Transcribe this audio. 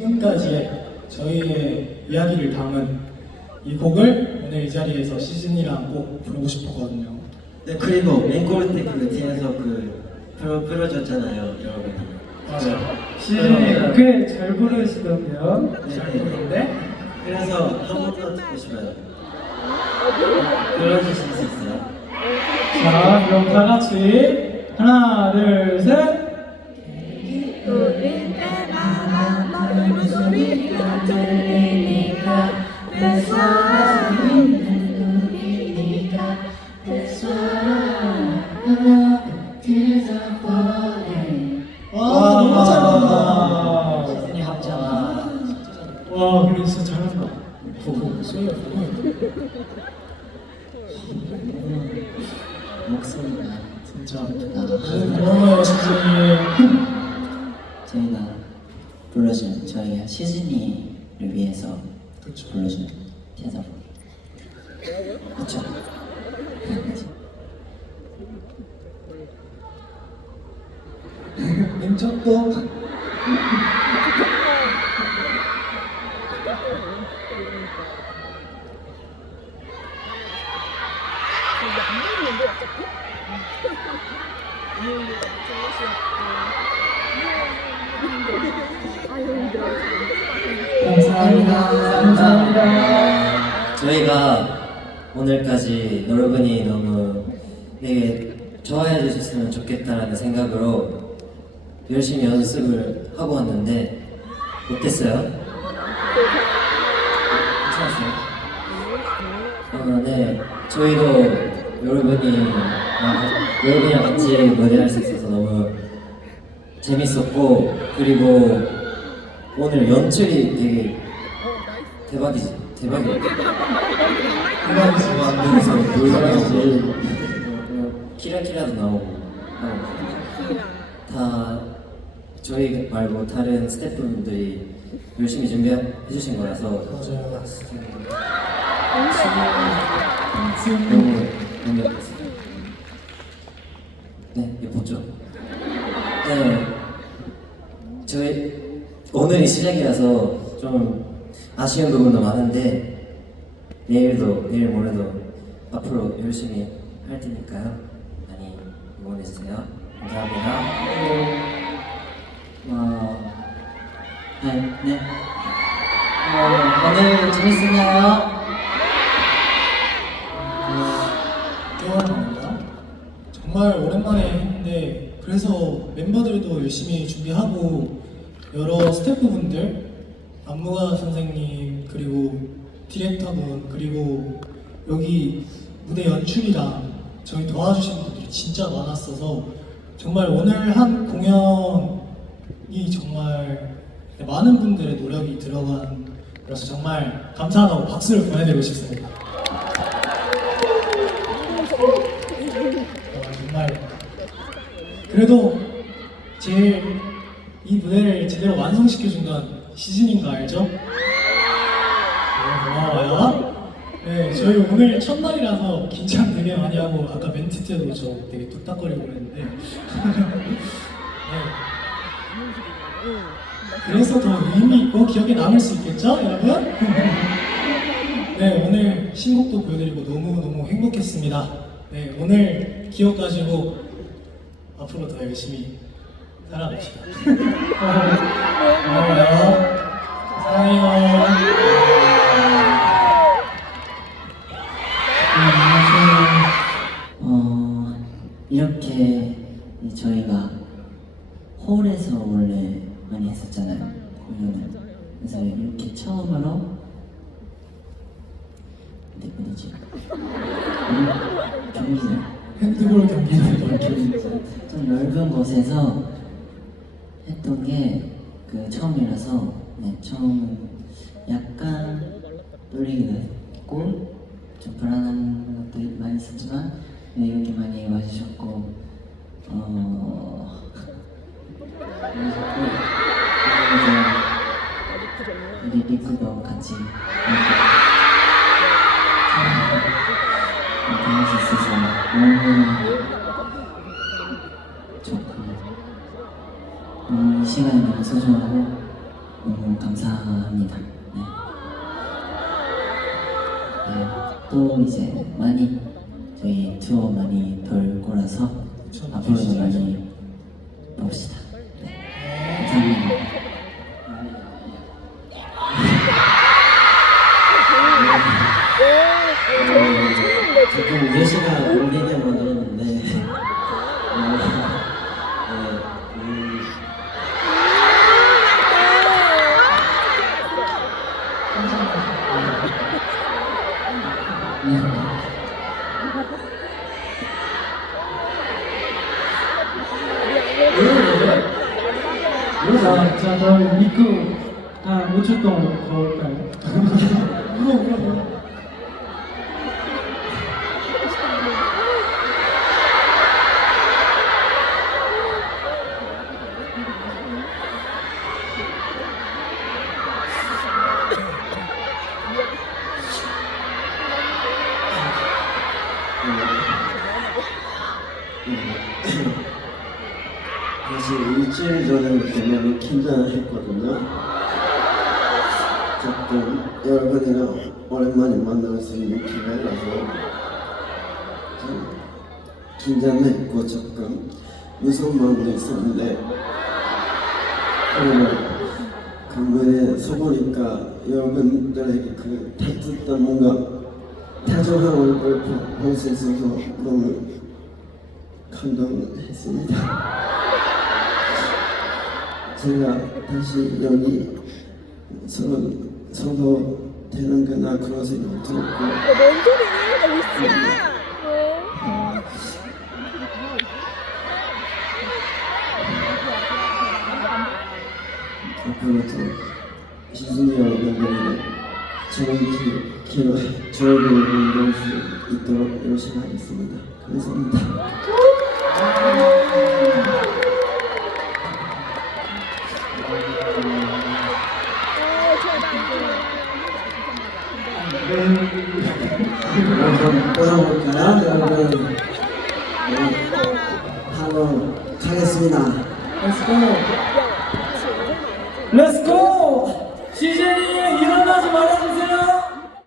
지금까지의 저희의 이야기를 담은 이 곡을 오늘 이 자리에서 시즌이랑 꼭 부르고 싶었거든요. 네 그리고 맹골 때그 뒤에서 그 풀어 풀어줬잖아요 여러분. 맞아요. 시즌이 꽤 잘 부르시던데요. 잘 부르는데 그래서 한 번 더 듣고 싶어요. 불러주실 수 있어요? 자, 그럼 다 같이 하나, 둘, 셋. 목소리가 들리니까 보고 목소리가 진짜 고마워요 시즌이. 저희가 불러준 저희가 시즈니를 위해서 그렇죠. 불러준 티아자 그렇죠 민첩도 감사합니다 감사합니다 저희가 오늘까지 여러분이 너무 되게 좋아해 주셨으면 좋겠다라는 생각으로 열심히 연습을 하고 왔는데 어땠어요? 괜찮았어요? 어, 네, 저희도 여러분이 아, 여러분이랑 같이 무대할 수 있어서 너무 재밌었고 그리고 오늘 연출이 되게 대박이지 대박이야 대박이지 그래서 놀면서 키라키라도 나오고 다 저희 말고 다른 스태프분들이 열심히 준비해 주신 거라서 맞아요. 너무 너무 예뻤어요. 네, 예뻤죠? 네, 저희 오늘이 시작이라서 좀 아쉬운 부분도 많은데 내일도 내일 모레도 앞으로 열심히 할 테니까요. 많이 응원해 주세요. 감사합니다. 어, 네, 네. 어, 오늘 재밌었나요? 대화입니다. 정말 오랜만에 했는데 그래서 멤버들도 열심히 준비하고 여러 스태프분들 안무가 선생님 그리고 디렉터분 그리고 여기 무대 연출이랑 저희 도와주신 분들이 진짜 많았어서 정말 오늘 한 공연이 정말 많은 분들의 노력이 들어간 그래서 정말 감사하다고 박수를 보내드리고 싶습니다. 어, 정말 그래도 제일 이 무대를 제대로 완성시켜준 건 시즌인 거 알죠? 네, 고마워요. 네, 저희 오늘 첫날이라서 긴장 되게 많이 하고 아까 멘트 때도 저 되게 뚝딱거리고 그랬는데 네. 그래서 더 의미 있고 기억에 남을 수 있겠죠, 여러분? 네, 오늘 신곡도 보여드리고 너무너무 행복했습니다. 네, 오늘 기억 가지고 앞으로 더 열심히 살아갑시다. 고마워요. 사랑해요. 어, 이렇게 이 저희가 홀에서 원래 많이 했었잖아요. 공연을. 그래서 이렇게 처음으로 어디지? 경기장. 핸드볼 경기는 좀 넓은 곳에서 했던 게 그 처음이라서 네, 처음은 약간 떨리기도 했고 좀 불안한 것도 많이 있었지만 네, 여기 많이 와주셨고 어 와주셨고 우리 리크도 같이 이렇게 이렇게 할수 있어서 너무 좋고 음, 이 시간이 너무 소중하고 너무 감사합니다. 네. 네, 또 이제 많이 저희 투어 많이 돌 거라서 앞으로도 주시죠. 많이 봅시다. 네. 감사합니다. 조금 예시가 올리게 만들었는데 어, 네, 음, 자, 자, 그럼 미쿠 한 5초 동안 걸을까요? 울어 울어 사실 일주일 전에부터는 긴장을 했거든요. 조금 여러분이랑 오랜만에 만날 수 있는 기회라서 좀 긴장했고 조금 무서운 마음도 있었는데 그러나 그 무대에 서보니까 여러분들에게 그 따뜻한 뭔가 다정한 얼굴 볼 수 있어서 너무 감동했습니다. 제가 다시 여기 서로 서로 되는구나 그런 생각이 들었고 뭔 소리야? 나 미스야. 어. 앞으로도 시즌이 여러분들에게 좋은 기, 기회, 좋은 기회를 이룰 수 있도록 열심히 하겠습니다. 감사합니다. 끊어볼까요, 여러분? 네, 하러 가겠습니다. Let's go! 시즌이 일어나지 말아주세요!